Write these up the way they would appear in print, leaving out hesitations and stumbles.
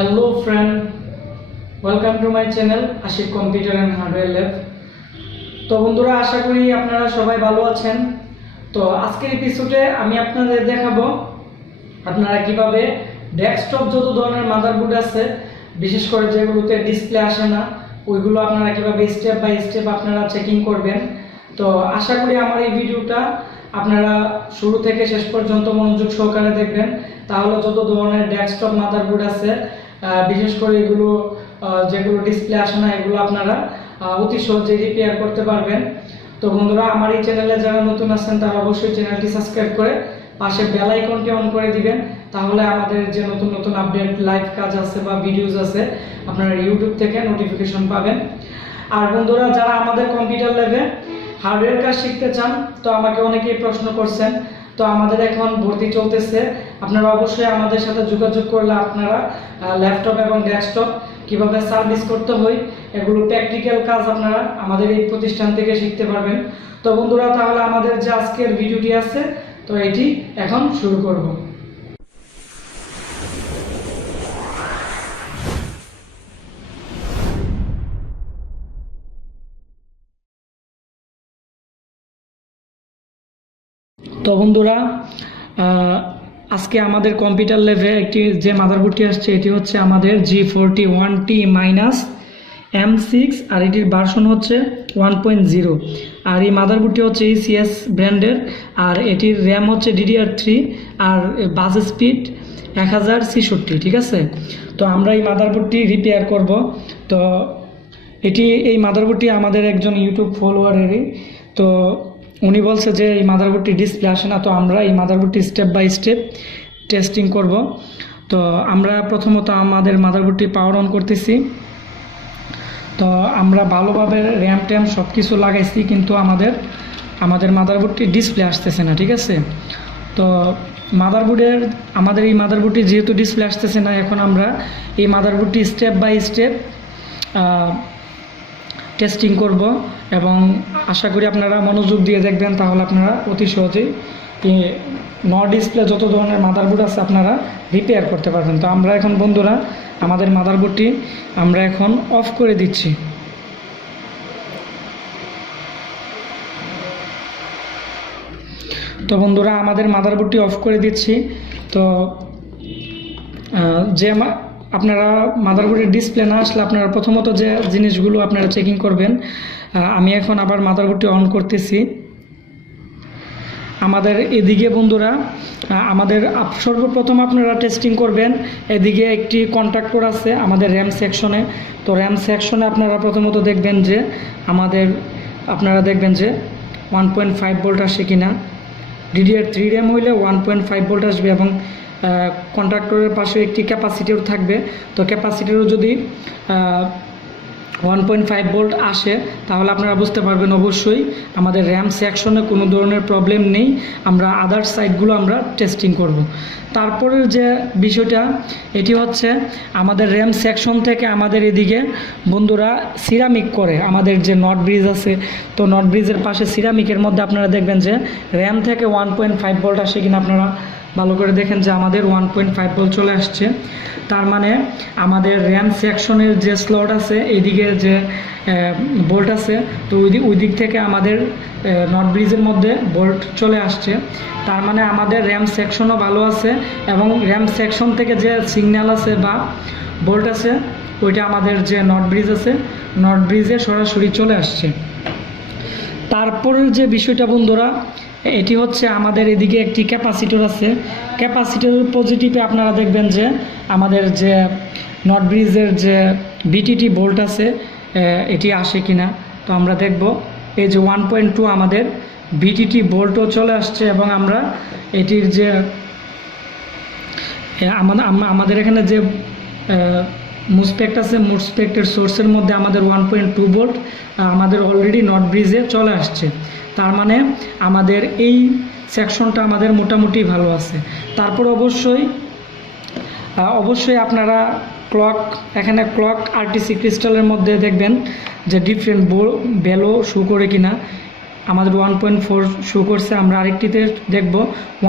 Hello friend, welcome to my channel Ashik computer and hardware lab. তো বন্ধুরা, আশা করি আপনারা সবাই ভালো আছেন। তো আজকের এপিসোডে আমি আপনাদের দেখাবো আপনারা কিভাবে ডেস্কটপ যত ধরনের মাদারবোর্ড আছে, বিশেষ করে যেগুলোতে ডিসপ্লে আসে না, ওইগুলো আপনারা কিভাবে স্টেপ বাই স্টেপ আপনারা চেকিং করবেন। তো আশা করি আমার এই ভিডিওটা আপনারা শুরু থেকে শেষ পর্যন্ত মনোযোগ সহকারে দেখবেন, তাহলে যত ধরনের ডেস্কটপ মাদারবোর্ড আছে, বিশেষ করে এগুলো যেগুলো ডিসপ্লে আসে না, এগুলো আপনারা অতি সহজে রিপেয়ার করতে পারবেন। তো বন্ধুরা, আমার এই চ্যানেলে যারা নতুন আছেন তারা অবশ্যই চ্যানেলটি সাবস্ক্রাইব করে পাশে বেল আইকনটি অন করে দিবেন, তাহলে আমাদের যে নতুন নতুন আপডেট লাইভ কাজ আছে বা ভিডিওস আছে আপনারা ইউটিউব থেকে নোটিফিকেশন পাবেন। আর বন্ধুরা, যারা আমাদের কম্পিউটার ল্যাবে হার্ডওয়্যার কাজ শিখতে চান, তো আমাকে অনেকেই প্রশ্ন করছেন। তো আমাদের এখন ভর্তি চলতেছে, আপনারা অবশ্যই আমাদের সাথে যোগাযোগ করলে আপনারা ল্যাপটপ এবং ডেস্কটপ কিভাবে সার্ভিস করতে হয়, এগুলো প্র্যাকটিক্যাল কাজ আপনারা আমাদের এই প্রতিষ্ঠান থেকে শিখতে পারবেন। তো বন্ধুরা, তাহলে আমাদের যে আজকের ভিডিওটি আছে, তো এটি এখন শুরু করব। তো বন্ধুরা, আজকে আমাদের কম্পিউটার ল্যাবে একটি যে মাদারবোর্ডটি আসছে, এটি হচ্ছে আমাদের G41T-M6, আর এটির ভার্সন হচ্ছে 1.0। আর এই মাদারবোর্ডটি হচ্ছে ECS ব্র্যান্ডের, আর এটির র্যাম হচ্ছে DDR3, আর বাস স্পিড 1066। ঠিক আছে, তো আমরা এই মাদারবোর্ডটি রিপেয়ার করব। তো এই মাদারবোর্ডটি আমাদের একজন ইউটিউব ফলোয়ারেরই। তো উনি বলছে যে এই মাদারবোর্ডটি ডিসপ্লে আসে না, তো আমরা এই মাদারবোর্ডটি স্টেপ বাই স্টেপ টেস্টিং করব। তো আমরা প্রথমত আমাদের মাদারবোর্ডটি পাওয়ার অন করতেছি। তো আমরা ভালোভাবে র্যাম ট্যাম সব কিছু লাগাইছি, কিন্তু আমাদের মাদারবোর্ডটি ডিসপ্লে আসতেছে না। ঠিক আছে, তো আমাদের এই মাদারবোর্ডটি যেহেতু ডিসপ্লে আসতেছে না, এখন আমরা এই মাদারবোর্ডটি স্টেপ বাই স্টেপ টেস্টিং করব, এবং আশা করি আপনারা মনোযোগ দিয়ে দেখবেন, তাহলে আপনারা অতি সহজেই ডিসপ্লে যত ধরনের মাদারবোর্ড আছে আপনারা রিপেয়ার করতে পারবেন। তো আমরা এখন বন্ধুরা আমাদের মাদারবোর্ডটি আমরা এখন অফ করে দিচ্ছি। তো বন্ধুরা, আমাদের মাদারবোর্ডটি অফ করে দিচ্ছি। তো আপনারা মাদারবোর্ডের ডিসপ্লে না আসলে আপনারা প্রথমত যে জিনিসগুলো আপনারা চেকিং করবেন, আমি এখন আবার মাদারবোর্ডটি অন করতেছি। আমাদের এদিকে বন্ধুরা, আমাদের সর্বপ্রথম আপনারা টেস্টিং করবেন, এদিকে একটি কন্ট্যাক্ট কোড আছে আমাদের র্যাম সেকশনে। তো র্যাম সেকশনে আপনারা প্রথমত দেখবেন যে আপনারা দেখবেন যে 1.5 ভোল্ট আসে কিনা। DDR3 র্যাম হইলে 1.5 ভোল্ট আসবে, এবং কন্ট্রাক্টরের পাশে একটি ক্যাপাসিটর থাকবে। তো ক্যাপাসিটরও যদি 1.5 ভোল্ট আসে, তাহলে আপনারা বুঝতে পারবেন অবশ্যই আমাদের র্যাম সেকশনে কোনো ধরনের প্রবলেম নেই। আমরা আদার সাইডগুলো আমরা টেস্টিং করব। তারপরের যে বিষয়টা, এটি হচ্ছে আমাদের র্যাম সেকশন থেকে আমাদের এদিকে বন্ধুরা সিরামিক করে আমাদের যে নট ব্রিজ আছে, তো নট ব্রিজের পাশে সিরামিকের মধ্যে আপনারা দেখবেন যে র্যাম থেকে 1.5 ভোল্ট আসে কিনা। আপনারা ভালো করে দেখেন যে আমাদের 1.5 ভোল্ট চলে আসছে। তার মানে আমাদের র্যাম সেকশনের যে স্লট আছে, এইদিকে যে বোল্ট আছে, তো ওই দিক থেকে আমাদের নট ব্রিজের মধ্যে বোল্ট চলে আসছে। তার মানে আমাদের র্যাম সেকশনও ভালো আছে, এবং র্যাম সেকশন থেকে যে সিগন্যাল আছে বা বোল্ট আছে, ওইটা আমাদের যে নট ব্রিজ আছে, নট ব্রিজে সরাসরি চলে আসছে। তারপরের যে বিষয়টা বন্ধুরা, এটি হচ্ছে আমাদের এদিকে একটি ক্যাপাসিটর আছে। ক্যাপাসিটরের পজিটিভে আপনারা দেখবেন যে আমাদের যে নট ব্রিজের যে BTT বোল্ট আছে, এটি আসে কিনা। তো আমরা দেখব এই যে 1.2 আমাদের BTT বোল্টও চলে আসছে, এবং আমরা এটির যে আমাদের এখানে যে মুসপেক্ট আছে, মুসপেক্টের সোর্সের মধ্যে আমাদের 1.2 ভোল্ট আমাদের অলরেডি নট ব্রিজে চলে আসছে। তার মানে আমাদের এই সেকশনটা আমাদের মোটামুটি ভালো আছে। তারপর অবশ্যই আপনারা এখানে ক্লক RTC ক্রিস্টালের মধ্যে দেখবেন যে ডিফারেন্ট ভ্যালু শো করে কিনা। আমাদের 1.4 শো করছে, আমরা আরেকটিতে দেখব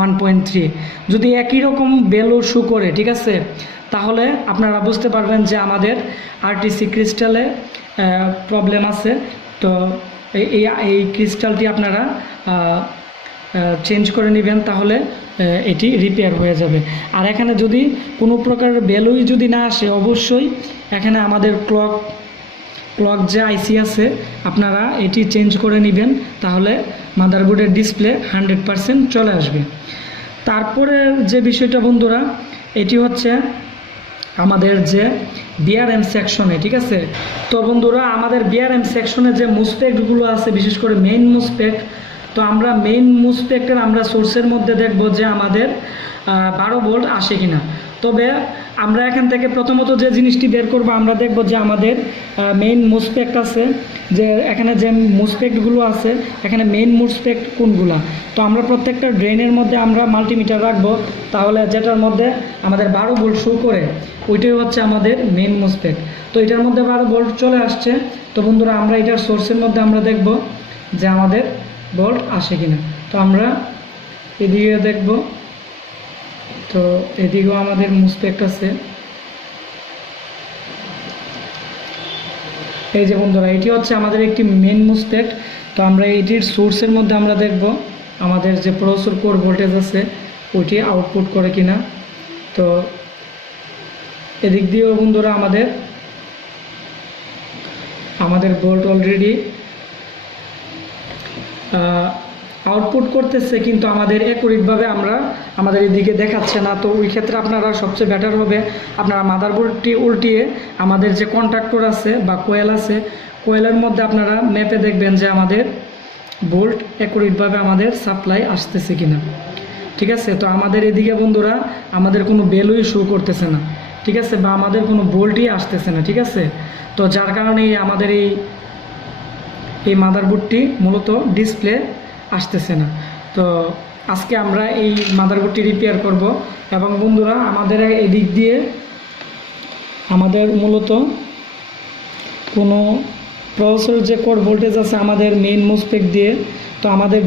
1.3। যদি একই রকম ভ্যালু শো করে, ঠিক আছে, তাহলে আপনারা বুঝতে পারবেন যে আমাদের আরটিসি ক্রিস্টালে প্রবলেম আছে। তো এই ক্রিস্টালটি আপনারা চেঞ্জ করে নেবেন, তাহলে এটি রিপেয়ার হয়ে যাবে। আর এখানে যদি কোনো প্রকার ভ্যালুই যদি না আসে, অবশ্যই এখানে আমাদের ক্লক যে আইসি আছে আপনারা এটি চেঞ্জ করে নেবেন, তাহলে মাদারবোর্ডের ডিসপ্লে 100% চলে আসবে। তারপরে যে বিষয়টা বন্ধুরা, এটি হচ্ছে আমাদের যে বিআরএম সেকশনে, ঠিক আছে। তো বন্ধুরা আমাদের বিআরএম সেকশনে যে মুসপেক্টগুলো আছে, বিশেষ করে মেইন মুসপেক্ট, তো আমরা মেইন মুসপেক্টের আমরা সোর্সের মধ্যে দেখব যে আমাদের 12 ভোল্ট আসে কিনা। তবে আমরা এখান থেকে প্রথমত যে জিনিসটি বের করব, আমরা দেখব যে আমাদের মেইন মুসপেক্ট আছে, যে এখানে যে মুসপেক্টগুলো আছে এখানে মেইন মুসপেক্ট কোনগুলা। তো আমরা প্রত্যেকটা ড্রেনের মধ্যে আমরা মাল্টিমিটার রাখবো, তাহলে যেটার মধ্যে আমাদের 12 ভোল্ট শো করে ওইটাই হচ্ছে আমাদের মেইন মুসপেক্ট। তো এটার মধ্যে 12 ভোল্ট চলে আসছে। তো বন্ধুরা আমরা এটার সোর্সের মধ্যে আমরা দেখব যে আমাদের ভোল্ট আসে কিনা। তো আমরা এদিকে দেখব, তো এদিকেও আমাদের মুসপেক্ট আছে। এই যে বন্ধুরা এটি হচ্ছে আমাদের একটি মেইন মুসপেক্ট। তো আমরা এটির সোর্সের মধ্যে আমরা দেখব আমাদের যে প্রসেসর কোর ভোল্টেজ আছে ওইটি আউটপুট করে কিনা। তো এদিক দিয়েও বন্ধুরা আমাদের ভোল্ট অলরেডি আউটপুট করতেছে, কিন্তু আমাদের অ্যাকুরেটভাবে আমাদের এদিকে দেখাচ্ছে না। তো ওই ক্ষেত্রে আপনারা সবচেয়ে বেটার হবে আপনারা মাদারবোর্ডটি উল্টিয়ে আমাদের যে কন্ট্যাক্টর আছে বা কোয়েল আছে, কোয়েলের মধ্যে আপনারা ম্যাপে দেখবেন যে আমাদের ভোল্ট অ্যাকুরেটভাবে আমাদের সাপ্লাই আসতেছে কিনা, ঠিক আছে। তো আমাদের এদিকে বন্ধুরা আমাদের কোনো ভ্যালুই শো করতেছে না, ঠিক আছে, বা আমাদের কোনো ভোল্টই আসতেছে না, ঠিক আছে। তো যার কারণে আমাদের এই মাদারবোর্ডটি মূলত ডিসপ্লে আসতেছে না। তো আজকে আমরা এই মাদারবোর্ডটি রিপেয়ার করব। এবং বন্ধুরা আমাদের এদিক দিয়ে আমাদের মূলত কোনো প্রসেসর যে কোর ভোল্টেজ আছে আমাদের মেইন মুসপেক্ট দিয়ে, তো আমাদের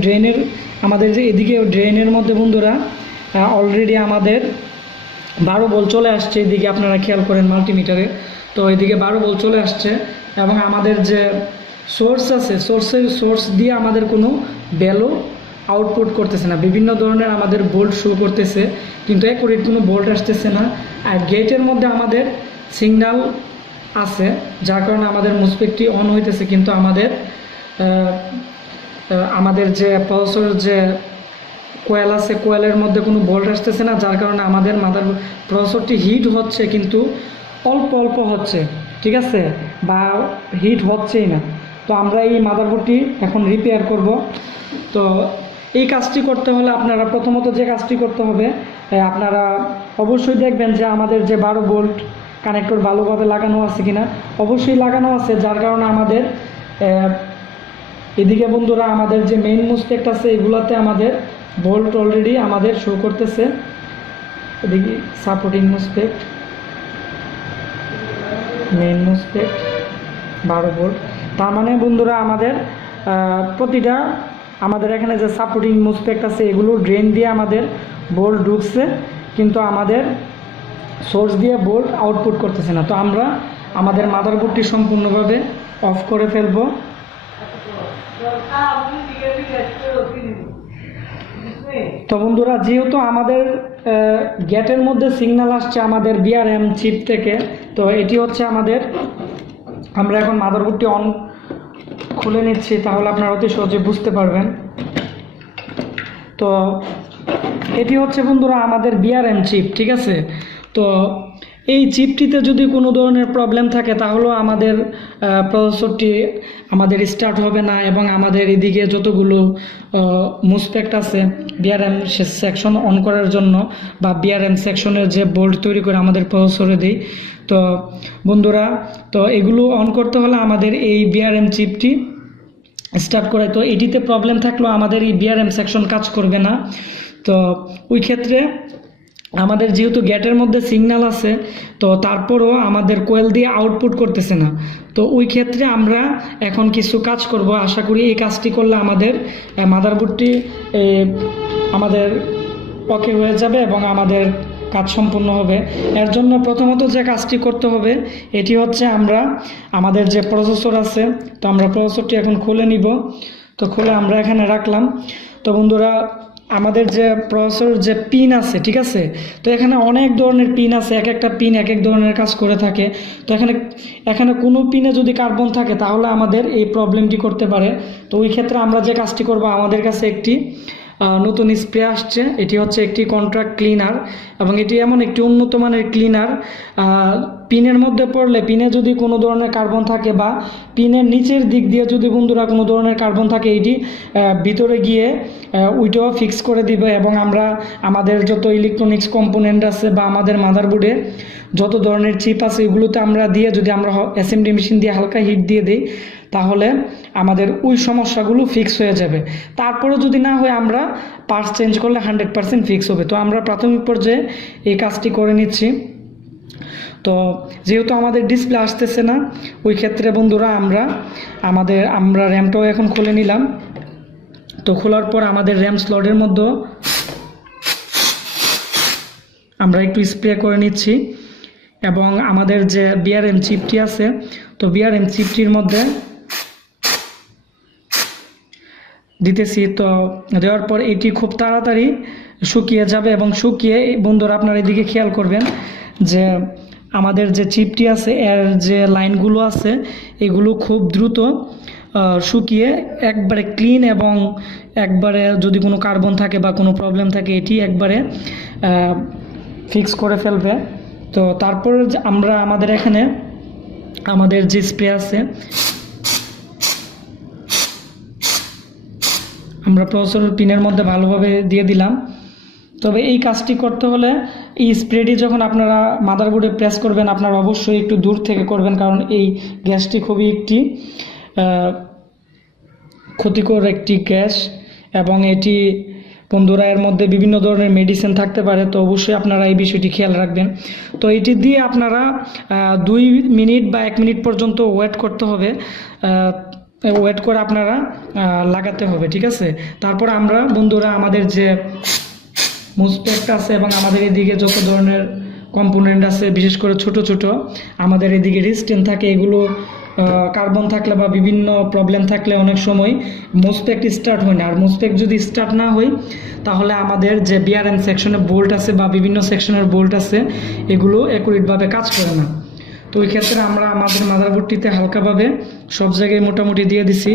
যে এদিকে ড্রেনের মধ্যে বন্ধুরা অলরেডি আমাদের 12 ভোল্ট চলে আসছে। এদিকে আপনারা খেয়াল করেন মাল্টিমিটারে, তো এদিকে 12 ভোল্ট চলে আসছে। এবং আমাদের যে সোর্স আছে সোর্স দিয়ে আমাদের কোনো ভ্যালু আউটপুট করতেছে না, বিভিন্ন ধরনের আমাদের ভোল্ট শো করতেছে, কিন্তু অ্যাকুরেট কোনো ভোল্ট আসতেছে না। আর গেটের মধ্যে আমাদের সিগন্যাল আছে, যার কারণে আমাদের মুসপেক্টটি অন হইতেছে, কিন্তু আমাদের যে প্রসেসর যে কোয়েল আছে কোয়েলের মধ্যে কোনো ভোল্ট আসতেছে না, যার কারণে আমাদের প্রসেসরটি হিট হচ্ছে, কিন্তু অল্প অল্প হচ্ছে, ঠিক আছে, বা হিট হচ্ছেই না। তো আমরা এই মাদারবোর্ডটি এখন রিপেয়ার করব। তো এই কাজটি করতে হলে আপনারা প্রথমত যে কাজটি করতে হবে, আপনারা অবশ্যই দেখবেন যে আমাদের যে 12 ভোল্ট কানেক্টর ভালোভাবে লাগানো আছে কিনা। অবশ্যই লাগানো আছে, যার কারণে আমাদের এদিকে বন্ধুরা আমাদের যে মেইন মুসপেক্ট আছে এগুলাতে আমাদের ভোল্ট অলরেডি আমাদের শো করতেছে। এদিকে সাপোর্টিং মুসপেক্ট, মেইন মুসপেক্ট 12 ভোল্ট। তার মানে বন্ধুরা আমাদের প্রতিটা আমাদের এখানে যে সাপোর্টিং মুসপেক্ট আছে এগুলো ড্রেন দিয়ে আমাদের ভোল্ট ঢুকছে, কিন্তু আমাদের সোর্স দিয়ে ভোল্ট আউটপুট করতেছে না। তো আমরা আমাদের মাদারবোর্ডটি সম্পূর্ণভাবে অফ করে ফেলব। তো বন্ধুরা যেহেতু আমাদের গেটের মধ্যে সিগন্যাল আসছে আমাদের বিআরএম চিপ থেকে, তো এটি হচ্ছে আমরা এখন মাদারবোর্ডটি অন খুলে নিচ্ছি, তাহলে আপনারা অতি সহজে বুঝতে পারবেন। তো এটি হচ্ছে বন্ধুরা আমাদের বিআরএম চিপ, ঠিক আছে। তো এই চিপটিতে যদি কোনো ধরনের প্রবলেম থাকে তাহলেও আমাদের প্রসেসরটি আমাদের স্টার্ট হবে না, এবং আমাদের এদিকে যতগুলো মুসপেক্ট আছে বিআরএম সেকশন অন করার জন্য বা বিআরএম সেকশনের যে বোল্ট তৈরি করে আমাদের প্রসেসরে দিই, তো বন্ধুরা তো এগুলো অন করতে হলে আমাদের এই বিআরএম চিপটি স্টার্ট করে। তো এটিতে প্রবলেম থাকলেও আমাদের এই বিআরএম সেকশন কাজ করবে না। তো ওই ক্ষেত্রে আমাদের যেহেতু গেটের মধ্যে সিগন্যাল আছে, তো তারপরও আমাদের কোয়েল দিয়ে আউটপুট করতেছে না। তো ওই ক্ষেত্রে আমরা এখন কিছু কাজ করব। আশা করি এই কাজটি করলে আমাদের মাদারবোর্ডটি আমাদের ওকে হয়ে যাবে এবং আমাদের কাজ সম্পূর্ণ হবে। এর জন্য প্রথমত যে কাজটি করতে হবে এটি হচ্ছে আমরা আমাদের যে প্রসেসর আছে, তো আমরা প্রসেসরটি এখন খুলে নিব। তো খুলে আমরা এখানে রাখলাম। তো বন্ধুরা আমাদের যে প্রসেসর যে পিন আছে, ঠিক আছে, তো এখানে অনেক ধরনের পিন আছে, এক একটা পিন এক এক ধরনের কাজ করে থাকে। তো এখানে কোনো পিনে যদি কার্বন থাকে তাহলে আমাদের এই প্রবলেমটি করতে পারে। তো ওই ক্ষেত্রে আমরা যে কাজটি করব, আমাদের কাছে একটি নতুন স্প্রে আসছে, এটি হচ্ছে একটি কন্ট্রাক্ট ক্লিনার এবং এটি এমন একটি উন্নত মানের ক্লিনার। পিনের মধ্যে পড়লে পিনে যদি কোনো ধরনের কার্বন থাকে বা পিনের নিচের দিক দিয়ে যদি বন্ধুরা কোনো ধরনের কার্বন থাকে, এটি ভিতরে গিয়ে ওইটাও ফিক্স করে দিবে এবং আমরা আমাদের যত ইলেকট্রনিক্স কম্পোনেন্ট আছে বা আমাদের মাদারবোর্ডে যত ধরনের চিপ আছে এগুলোতে আমরা দিয়ে যদি আমরা এসএমডি মেশিন দিয়ে হালকা হিট দিয়ে দিই তাহলে আমাদের ওই সমস্যাগুলো ফিক্স হয়ে যাবে। তারপরে যদি না হয় আমরা পার্টস চেঞ্জ করলে 100% ফিক্স হবে। তো আমরা প্রাথমিক পর্যায়ে এই কাজটি করে নিচ্ছি। তো যেহেতু আমাদের ডিসপ্লে আসতেছে না, ওই ক্ষেত্রে বন্ধুরা আমরা র্যামটাও এখন খুলে নিলাম। তো খোলার পর আমাদের র্যাম স্লটের মধ্যে আমরা একটু স্প্রে করে নিচ্ছি এবং আমাদের যে বিআরএম চিপটি আছে, তো বিআরএম চিপটির মধ্যে দিতেছি। তো দেওয়ার পর এটি খুব তাড়াতাড়ি শুকিয়ে যাবে এবং শুকিয়ে বন্ধুরা আপনারা এদিকে খেয়াল করবেন যে আমাদের যে চিপটি আছে এর যে লাইনগুলো আছে এগুলো খুব দ্রুত শুকিয়ে একবারে ক্লিন এবং একবারে যদি কোনো কার্বন থাকে বা কোনো প্রবলেম থাকে এটি একবারে ফিক্স করে ফেলবে। তো তারপর আমরা আমাদের এখানে আমাদের যে স্প্রে আছে আমরা প্রসেসর পিনের মধ্যে ভালোভাবে দিয়ে দিলাম। তবে এই কাজটি করতে হলে এই স্প্রেটি যখন আপনারা মাদারবোর্ডে প্রেস করবেন আপনারা অবশ্যই একটু দূর থেকে করবেন, কারণ এই গ্যাসটি খুবই একটি ক্ষতিকর একটি গ্যাস এবং এটি বন্ধুরা এর মধ্যে বিভিন্ন ধরনের মেডিসিন থাকতে পারে। তো অবশ্যই আপনারা এই বিষয়টি খেয়াল রাখবেন। তো এটি দিয়ে আপনারা 2 মিনিট বা 1 মিনিট পর্যন্ত ওয়েট করতে হবে, ওয়েট করে আপনারা লাগাতে হবে, ঠিক আছে। তারপর আমরা বন্ধুরা আমাদের যে মুসপেক্ট আছে এবং আমাদের এদিকে যত ধরনের কম্পোনেন্ট আছে বিশেষ করে ছোট ছোট আমাদের এদিকে রিস্টেন থাকে, এগুলো কার্বন থাকলে বা বিভিন্ন প্রবলেম থাকলে অনেক সময় মুসপেক্ট স্টার্ট হয় না। আর মুসপেক্ট যদি স্টার্ট না হয় তাহলে আমাদের যে বিআরএম সেকশনের বোল্ট আছে বা বিভিন্ন সেকশনের বোল্ট আছে এগুলো অ্যাকুরেটভাবে কাজ করে না। তো ওই ক্ষেত্রে আমরা আমাদের মাদারবোর্ডটিতে হালকাভাবে সব জায়গায় মোটামুটি দিয়ে দিছি।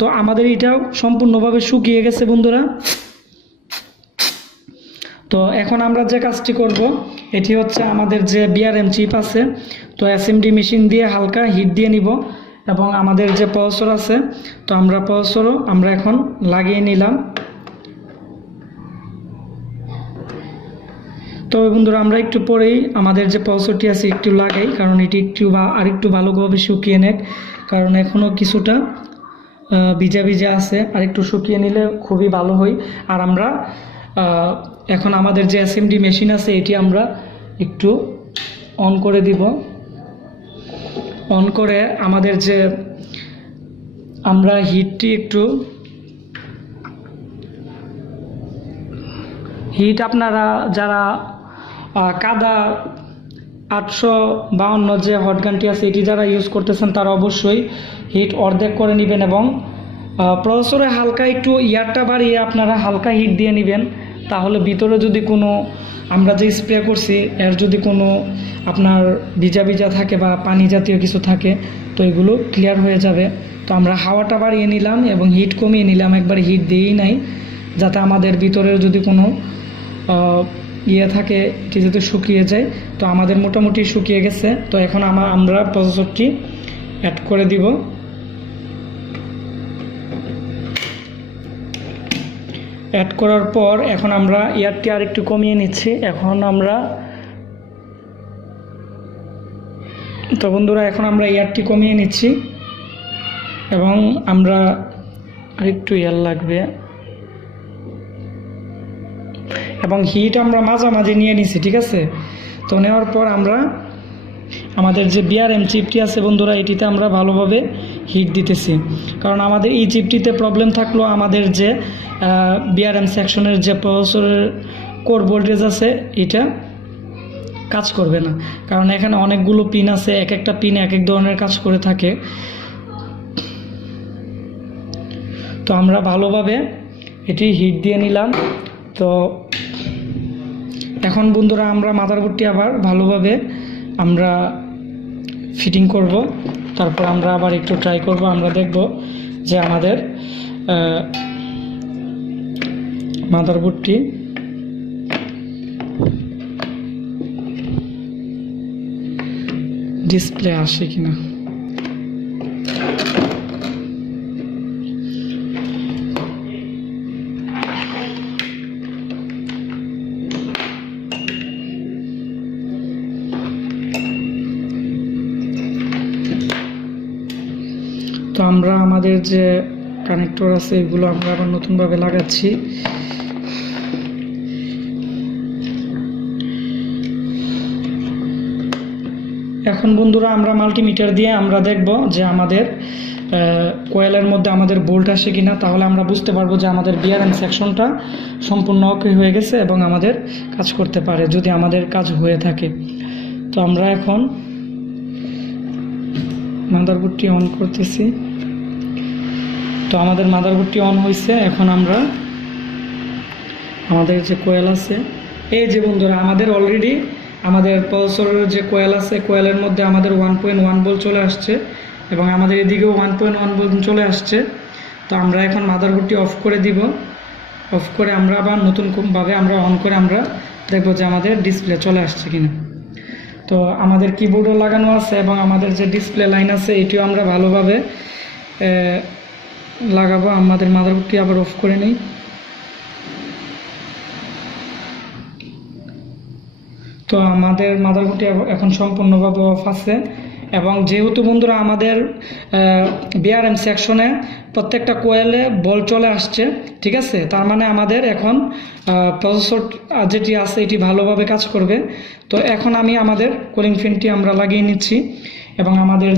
তো আমাদের এটাও সম্পূর্ণভাবে শুকিয়ে গেছে বন্ধুরা। তো এখন আমরা যে কাজটি করব এটি হচ্ছে আমাদের যে বিআরএম চিপ আছে, তো এসএমডি মেশিন দিয়ে হালকা হিট দিয়ে নিব এবং আমাদের যে প্রসেসর আছে তো আমরা প্রসেসরও আমরা এখন লাগিয়ে নিলাম। তবে বন্ধুরা আমরা একটু পরেই আমাদের যে প্রসেসরটি আছে একটু লাগাই, কারণ এটি আরেকটু ভালোভাবে শুকিয়ে নেক, কারণ এখনও কিছুটা ভিজা ভিজা আছে, আর একটু শুকিয়ে নিলে খুবই ভালো হয়। আর আমরা এখন আমাদের যে এসএমডি মেশিন আছে এটি আমরা একটু অন করে দিব। অন করে আমাদের যে আমরা হিটটি একটু হিট আপনারা যারা কাদা 852 যে হটগানটি আছে এটি যারা ইউজ করতেছেন তারা অবশ্যই হিট অর্ধেক করে নেবেন এবং প্রসেসরে হালকা একটু ইয়ারটা বাড়িয়ে আপনারা হালকা হিট দিয়ে নেবেন। তাহলে ভিতরে যদি কোনো আমরা যে স্প্রে করছি এর যদি কোনো আপনার ভিজা ভিজা থাকে বা পানি জাতীয় কিছু থাকে তো এগুলো ক্লিয়ার হয়ে যাবে। তো আমরা হাওয়াটা বাড়িয়ে নিলাম এবং হিট কমিয়ে নিলাম, একবার হিট দিয়েই নাই, যাতে আমাদের ভিতরেও যদি কোনো ইয়ে থাকে এটি যাতে শুকিয়ে যায়। তো আমাদের মোটামুটি শুকিয়ে গেছে। তো এখন আমরা প্রসেসরটি অ্যাড করে দিব। অ্যাড করার পর এখন আমরা এয়ারটি আর একটু কমিয়ে নিচ্ছি। এখন আমরা তো বন্ধুরা এখন আমরা এয়ারটি কমিয়ে নিচ্ছি এবং আমরা আরেকটু এয়ার লাগবে এবং হিট আমরা মাঝামাঝি নিয়ে নিছি, ঠিক আছে। তো নেওয়ার পর আমরা আমাদের যে বিআরএম চিপটি আছে বন্ধুরা এটিতে আমরা ভালোভাবে হিট দিতেছি, কারণ আমাদের এই চিপটিতে প্রবলেম থাকলো আমাদের যে বিআরএম সেকশনের যে প্রসেসরের কোর ভোল্টেজ আছে এটা কাজ করবে না, কারণ এখানে অনেকগুলো পিন আছে, এক একটা পিন এক এক ধরনের কাজ করে থাকে। তো আমরা ভালোভাবে এটি হিট দিয়ে নিলাম। তো এখন বন্ধুরা আমরা মাদারবোর্ডটি আবার ভালোভাবে আমরা ফিটিং করব, তারপর আমরা আবার একটু ট্রাই করব। আমরা দেখব যে আমাদের মাদারবোর্ডটি ডিসপ্লে আসে কিনা। তো আমরা আমাদের যে কানেক্টর আছে এগুলো আমরা আবার নতুনভাবে লাগাচ্ছি। এখন বন্ধুরা আমরা মাল্টিমিটার দিয়ে আমরা দেখব যে আমাদের কয়েলের মধ্যে আমাদের বোল্ট আসে কিনা, তাহলে আমরা বুঝতে পারবো যে আমাদের বিআরএম সেকশনটা সম্পূর্ণ ওকে হয়ে গেছে এবং আমাদের কাজ করতে পারে, যদি আমাদের কাজ হয়ে থাকে। তো আমরা এখন মাদারবোর্ডটি অন করতেছি। তো আমাদের মাদারবোর্ডটি অন হয়েছে। এখন আমরা আমাদের যে কোয়েল আছে, এই যে বন্ধুরা আমাদের অলরেডি আমাদের প্রসেসরের যে কোয়েল আছে, কোয়েলের মধ্যে আমাদের 1.1 ভোল্ট চলে আসছে এবং আমাদের এদিকেও 1.1 ভোল্ট চলে আসছে। তো আমরা এখন মাদারবোর্ডটি অফ করে দিব। অফ করে আমরা আবার নতুনভাবে আমরা অন করে আমরা দেখব যে আমাদের ডিসপ্লে চলে আসছে কিনা। তো আমাদের কিবোর্ডও লাগানো আছে এবং আমাদের যে ডিসপ্লে লাইন আছে এটিও আমরা ভালোভাবে লাগাবো। আমাদের মাদারবোর্ডটি আবার অফ করে নিই। তো আমাদের মাদারবোর্ডটি এখন সম্পূর্ণভাবে অফ আছে এবং যেহেতু বন্ধুরা আমাদের বিআরএম সেকশনে প্রত্যেকটা কোয়েলে বল চলে আসছে, ঠিক আছে, তার মানে আমাদের এখন প্রসেসর যেটি আছে এটি ভালোভাবে কাজ করবে। তো এখন আমি আমাদের কুলিং ফ্যানটি আমরা লাগিয়ে নিচ্ছি এবং আমাদের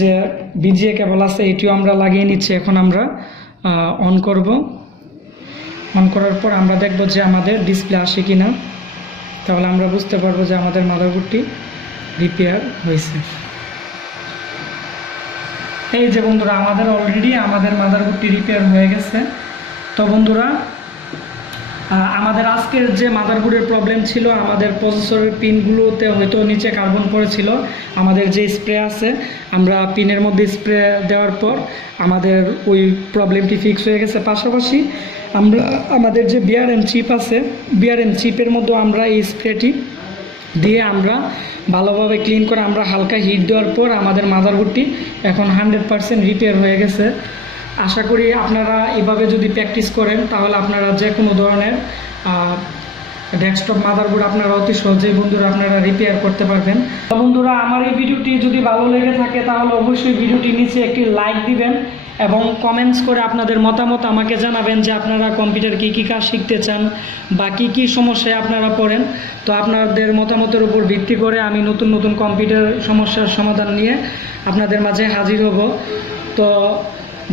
যে বিজিএ কেবল আছে এটিও আমরা লাগিয়ে নিচ্ছি। এখন আমরা অন করব। অন করার পর আমরা দেখব যে আমাদের ডিসপ্লে আসে কিনা, তাহলে আমরা বুঝতে পারবো যে আমাদের মাদারবোর্ডটি রিপেয়ার হয়েছে। এই যে বন্ধুরা আমাদের অলরেডি আমাদের মাদারবোর্ডটি রিপেয়ার হয়ে গেছে। তো বন্ধুরা আমাদের আজকের যে মাদারবোর্ডের প্রবলেম ছিল, আমাদের প্রসেসরের পিনগুলোতে হয়তো নিচে কার্বন পড়েছিল। আমাদের যে স্প্রে আছে, আমরা পিনের মধ্যে স্প্রে দেওয়ার পর আমাদের ওই প্রবলেমটি ফিক্স হয়ে গেছে। পাশাপাশি আমরা আমাদের যে বিআরএম চিপ আছে, বিআরএম চিপের মধ্যে আমরা এই স্প্রেটি দিয়ে আমরা ভালোভাবে ক্লিন করে আমরা হালকা হিট দেওয়ার পর আমাদের মাদারবোর্ডটি এখন 100% রিপেয়ার হয়ে গেছে। আশা করি আপনারা এভাবে যদি প্র্যাকটিস করেন তাহলে আপনারা যে কোনো ধরনের ডেস্কটপ মাদারবোর্ড আপনারা অতি সহজেই বন্ধুরা আপনারা রিপেয়ার করতে পারবেন। তো বন্ধুরা আমার এই ভিডিওটি যদি ভালো লেগে থাকে তাহলে অবশ্যই ভিডিওটি নিচে একটি লাইক দিবেন এবং কমেন্টস করে আপনাদের মতামত আমাকে জানাবেন যে আপনারা কম্পিউটার কী কাজ শিখতে চান বা কী সমস্যায় আপনারা পড়েন। তো আপনাদের মতামতের উপর ভিত্তি করে আমি নতুন নতুন কম্পিউটার সমস্যার সমাধান নিয়ে আপনাদের মাঝে হাজির হব। তো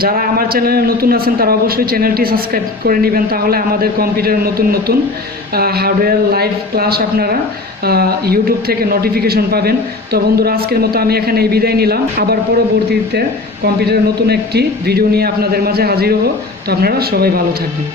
যারা আমার চ্যানেলে নতুন আছেন তারা অবশ্যই চ্যানেলটি সাবস্ক্রাইব করে নেবেন, তাহলে আমাদের কম্পিউটারের নতুন নতুন হার্ডওয়্যার লাইভ ক্লাস আপনারা ইউটিউব থেকে নোটিফিকেশন পাবেন। তো বন্ধুরা আজকের মতো আমি এখানে বিদায় নিলাম। আবার পরবর্তীতে কম্পিউটারের নতুন একটি ভিডিও নিয়ে আপনাদের মাঝে হাজির হব। তো আপনারা সবাই ভালো থাকবেন।